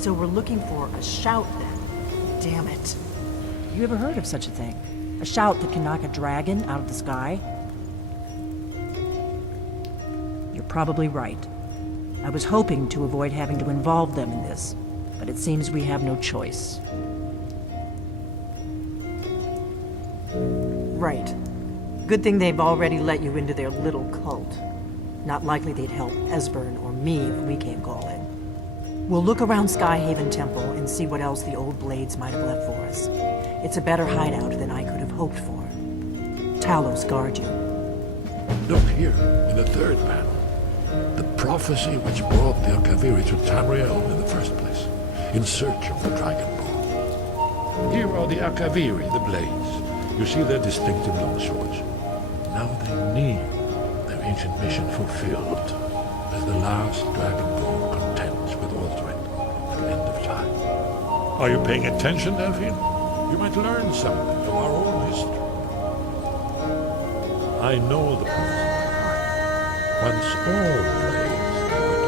So we're looking for a shout then. Damn it. You ever heard of such a thing? A shout that can knock a dragon out of the sky? You're probably right. I was hoping to avoid having to involve them in this, but it seems we have no choice. Right. Good thing they've already let you into their little cult. Not likely they'd help Esbern or me if we came calling. We'll look around Skyhaven Temple and see what else the old blades might have left for us. It's a better hideout than I could have hoped for. Tjalus guard you. Look here, in the third panel. The prophecy which brought the Akaviri to Tamriel in the first place, in search of the Dragon Ball. Here are the Akaviri, the blades. You see their distinctive longswords. Now they need their ancient mission fulfilled, as the last Dragon Ball contends with Alduin at the end of time. Are you paying attention, Delphine? You might learn something of our own history. I know the prophecy by heart. Once all blades would,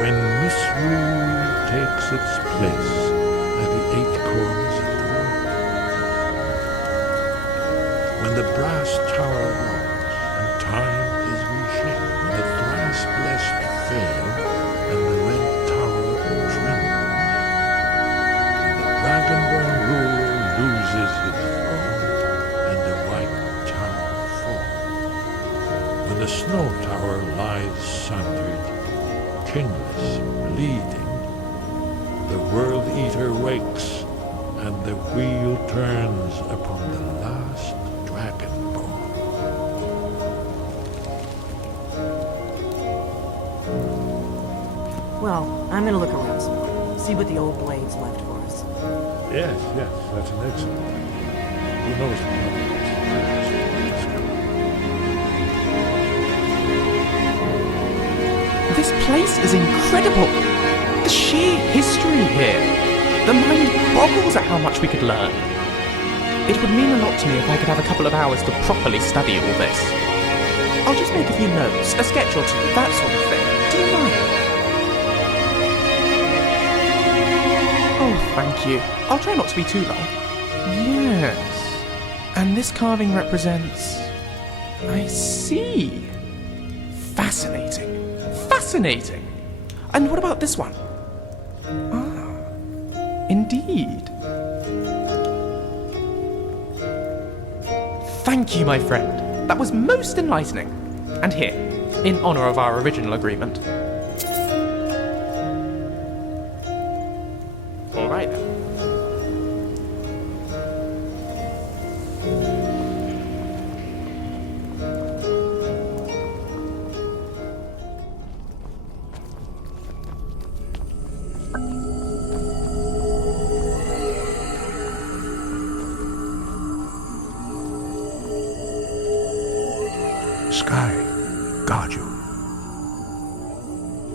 when misrule takes its place at the eight corners of the world. When the brass tower rocks and time is reshaped, when the thrice blessed fail and the red tower trembles, when the dragonborn ruler loses his throne and the white tower falls, when the snow tower lies sundered, kingless, bleeding, the world eater wakes and the wheel turns upon the last dragon bone. Well, I'm gonna look around some more. See what the old blades left for us. Yes, that's an excellent idea. Who knows what This place is incredible! The sheer history here! The mind boggles at how much we could learn. It would mean a lot to me if I could have a couple of hours to properly study all this. I'll just make a few notes, a sketch or two, that sort of thing. Do you mind? Oh, thank you. I'll try not to be too long. Yes. And this carving represents... I see. Fascinating. Fascinating! And what about this one? Ah, indeed. Thank you, my friend. That was most enlightening. And here, in honor of our original agreement. All right then. Sky, guard you.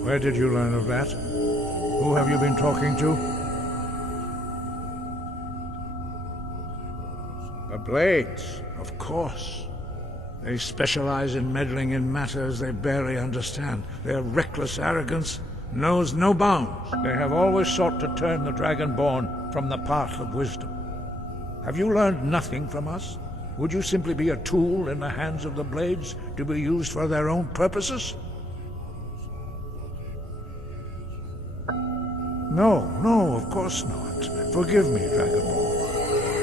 Where did you learn of that? Who have you been talking to? The Blades, of course. They specialize in meddling in matters they barely understand. Their reckless arrogance knows no bounds. They have always sought to turn the Dragonborn from the path of wisdom. Have you learned nothing from us? Would you simply be a tool in the hands of the Blades to be used for their own purposes? No, of course not. Forgive me, Dragonborn.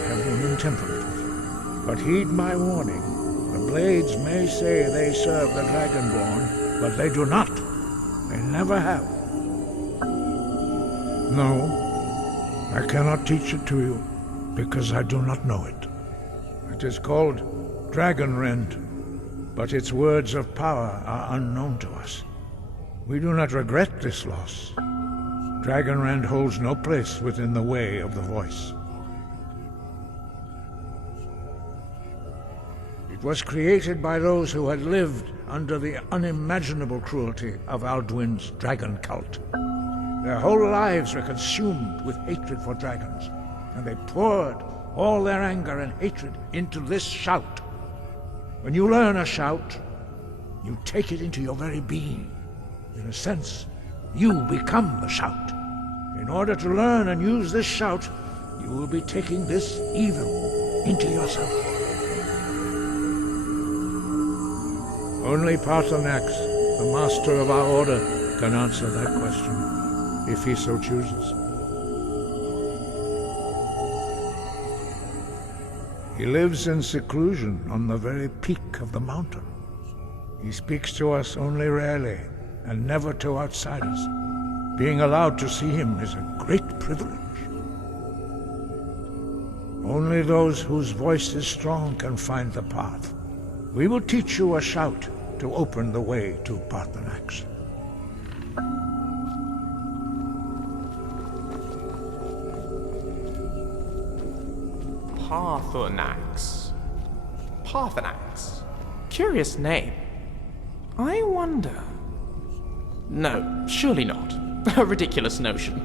I have been intemperate with you. But heed my warning. The Blades may say they serve the Dragonborn, but they do not. They never have. No, I cannot teach it to you, because I do not know it. It is called Dragonrend, but its words of power are unknown to us. We do not regret this loss. Dragonrend holds no place within the way of the voice. It was created by those who had lived under the unimaginable cruelty of Alduin's dragon cult. Their whole lives were consumed with hatred for dragons, and they poured all their anger and hatred into this shout. When you learn a shout, you take it into your very being. In a sense, you become the shout. In order to learn and use this shout, you will be taking this evil into yourself. Only Parthenax, the master of our order, can answer that question, if he so chooses. He lives in seclusion on the very peak of the mountain. He speaks to us only rarely, and never to outsiders. Being allowed to see him is a great privilege. Only those whose voice is strong can find the path. We will teach you a shout to open the way to Parthenax. Parthenax. Parthenax. Curious name. I wonder... No, surely not. A ridiculous notion.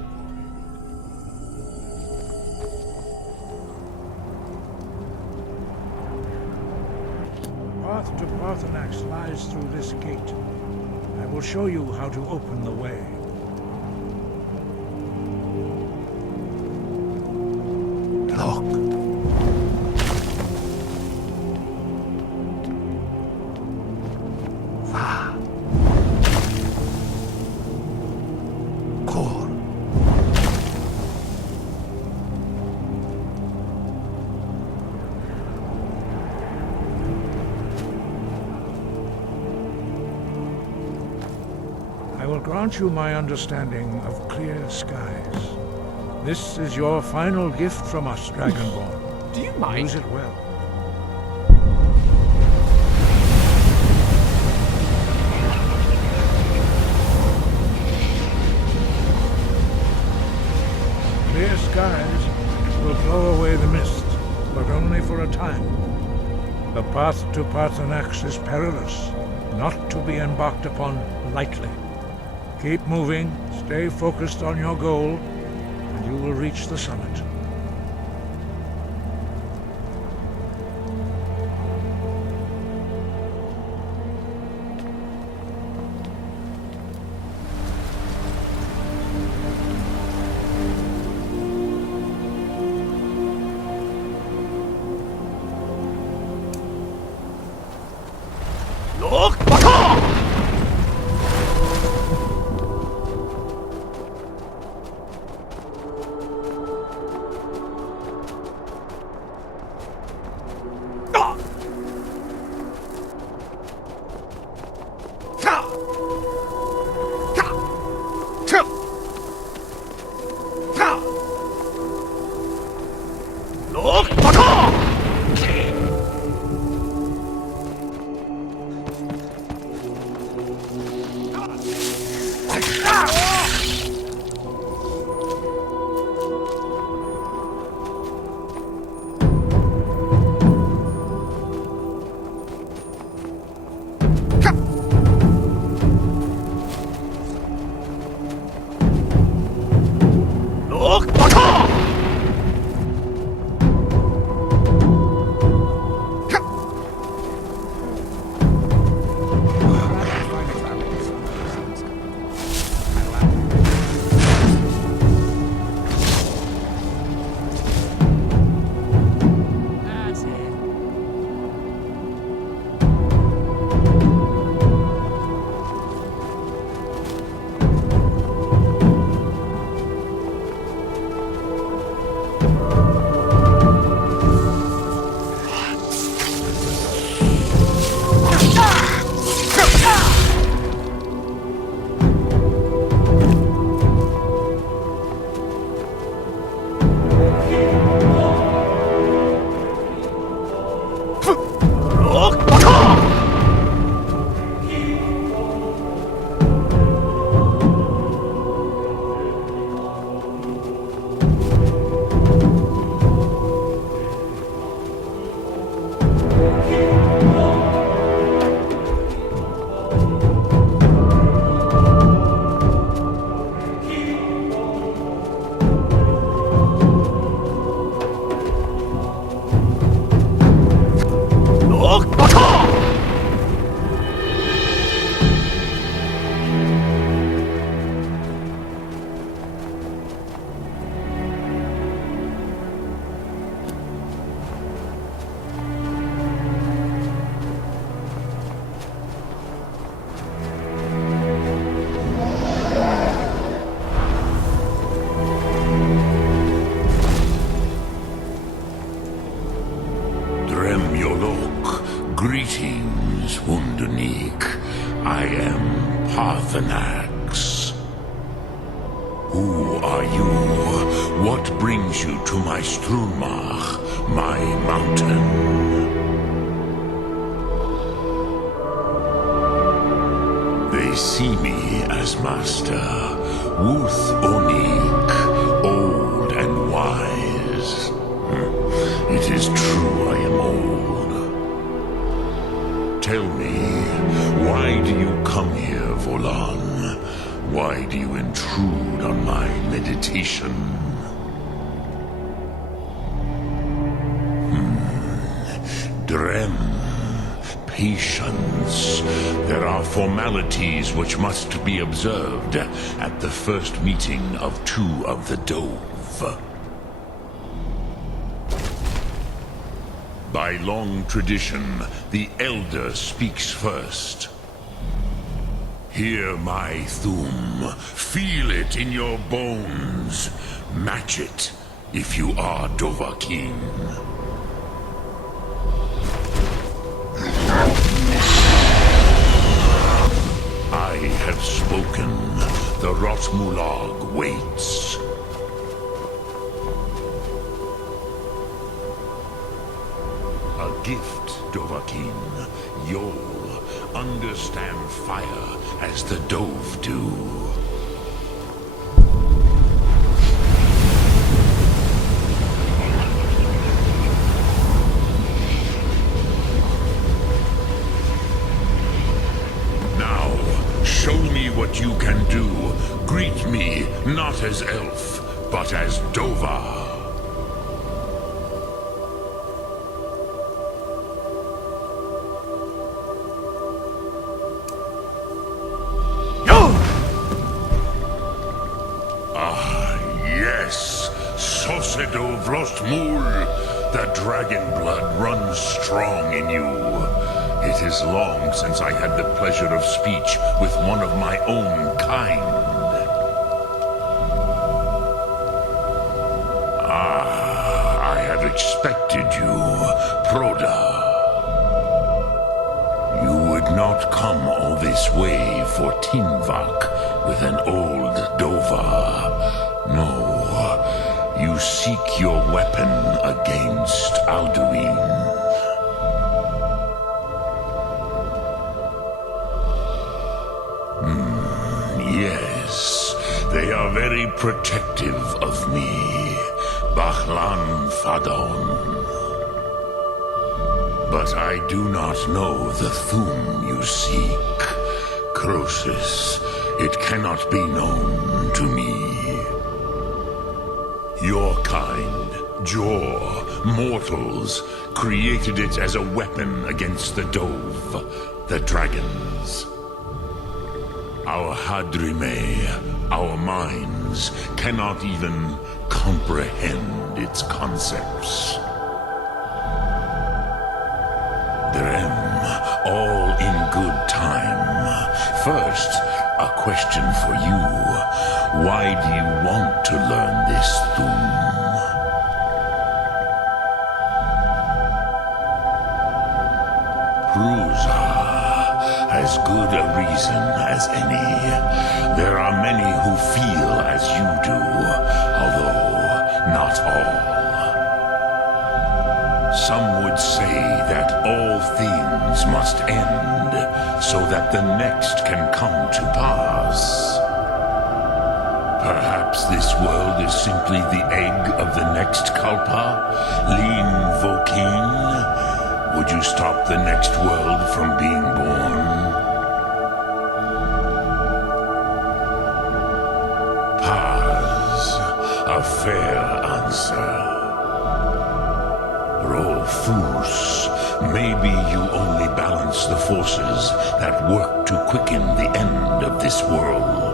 Path to Parthenax lies through this gate. I will show you how to open the way. Look. Va. Cor. I will grant you my understanding of clear skies. This is your final gift from us, Dragonborn. Do you mind? Use it well. Clear skies will blow away the mist, but only for a time. The path to Parthenax is perilous, not to be embarked upon lightly. Keep moving, stay focused on your goal, and you will reach the summit. Look! Back off! are you? What brings you to my Strunmach, my mountain? They see me as master, Wuth Onik, old and wise. It is true I am old. Tell me, why do you come here, Volan? Why do you intrude on my meditation? Drem. Patience. There are formalities which must be observed at the first meeting of two of the Dove. By long tradition, the Elder speaks first. Hear my Thum. Feel it in your bones. Match it if you are Dovahkiin. I have spoken. The Rotmulag waits. A gift, Dovahkiin. You'll understand fire as the Dove do. Now, show me what you can do. Greet me not as elf, but as Dova. Sosedov Rostmul, the dragon blood runs strong in you. It is long since I had the pleasure of speech with one of my own kind. I had expected you, Proda. You would not come all this way for Tinvak with an old Dova. No. You seek your weapon against Alduin. Yes, they are very protective of me, Bachlan Fadon. But I do not know the Thum you seek. Croesus, it cannot be known to me. Your kind, Jor, mortals, created it as a weapon against the Dove, the dragons. Our Hadrime, our minds, cannot even comprehend its concepts. Drem, all in good time. First, a question for you. Why do you want to learn this Thum? Prusa, as good a reason as any. There are many who feel as you do, although not all. Some would say that all things must end, so that the next can come to pass. Perhaps this world is simply the egg of the next Kalpa, Lean Vokin. Would you stop the next world from being born? Paz, a fair answer. Rolfus, maybe you only balance the forces that work to quicken the end of this world.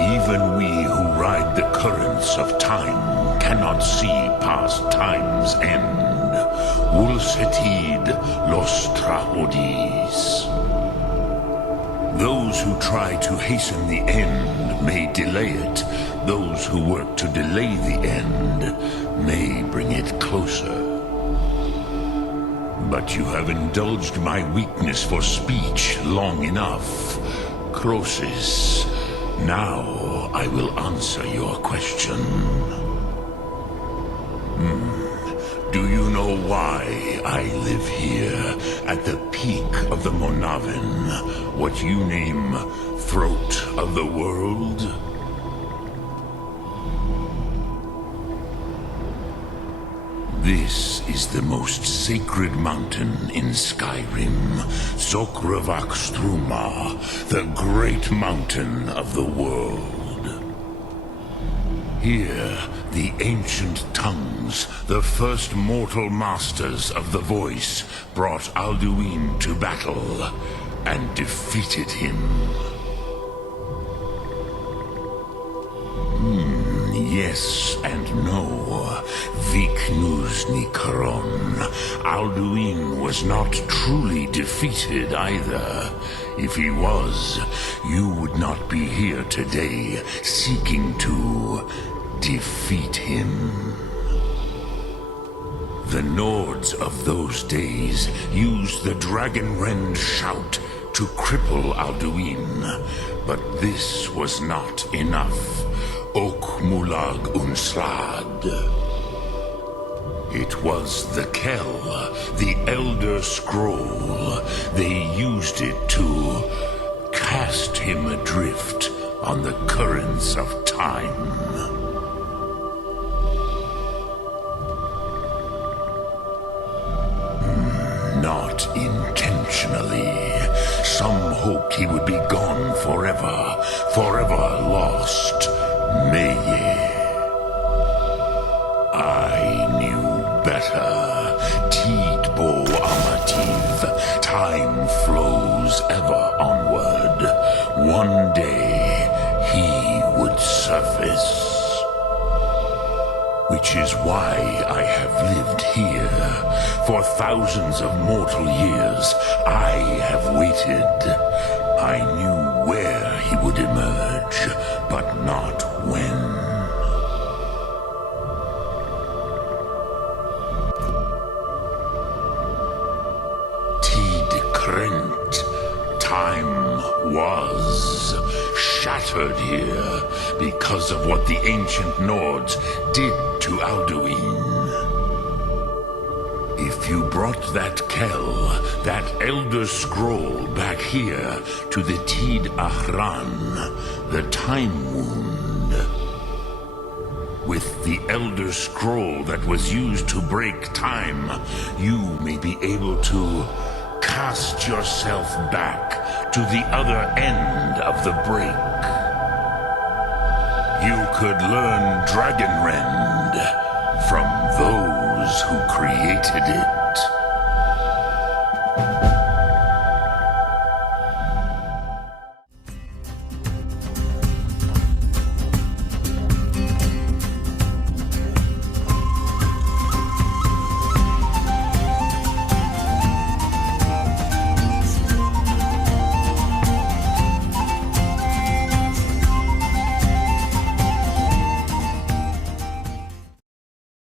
Even we who ride the currents of time cannot see past time's end. Ulsetid los trahodis. Those who try to hasten the end may delay it. Those who work to delay the end may bring it closer. But you have indulged my weakness for speech long enough. Croesus, now I will answer your question. Do you know why I live here at the peak of the Monavin, what you name throat of the world? This is the most sacred mountain in Skyrim, Sokravak Struma, the great mountain of the world. Here, the ancient tongues, the first mortal masters of the voice, brought Alduin to battle and defeated him. Yes and no. Viknusni Karon. Alduin was not truly defeated either. If he was, you would not be here today seeking to defeat him. The Nords of those days used the Dragonrend shout to cripple Alduin, but this was not enough. Ok Mulag Unslad. It was the Kell, the Elder Scroll. They used it to cast him adrift on the currents of time. Not intentionally. Some hoped he would be gone forever, forever lost. Meye. I knew better. Tidbo Amativ. Time flows ever onward. One day, he would surface. Which is why I have lived here. For thousands of mortal years, I have waited. I knew where he would emerge, but not when. Tid Krent, time was shattered here because of what the ancient Nords did to Alduin. If you brought that Kell, that Elder Scroll back here to the Tid Ahran, the Time Wound, with the Elder Scroll that was used to break time, you may be able to cast yourself back to the other end of the break. You could learn Dragonrend from those who created it.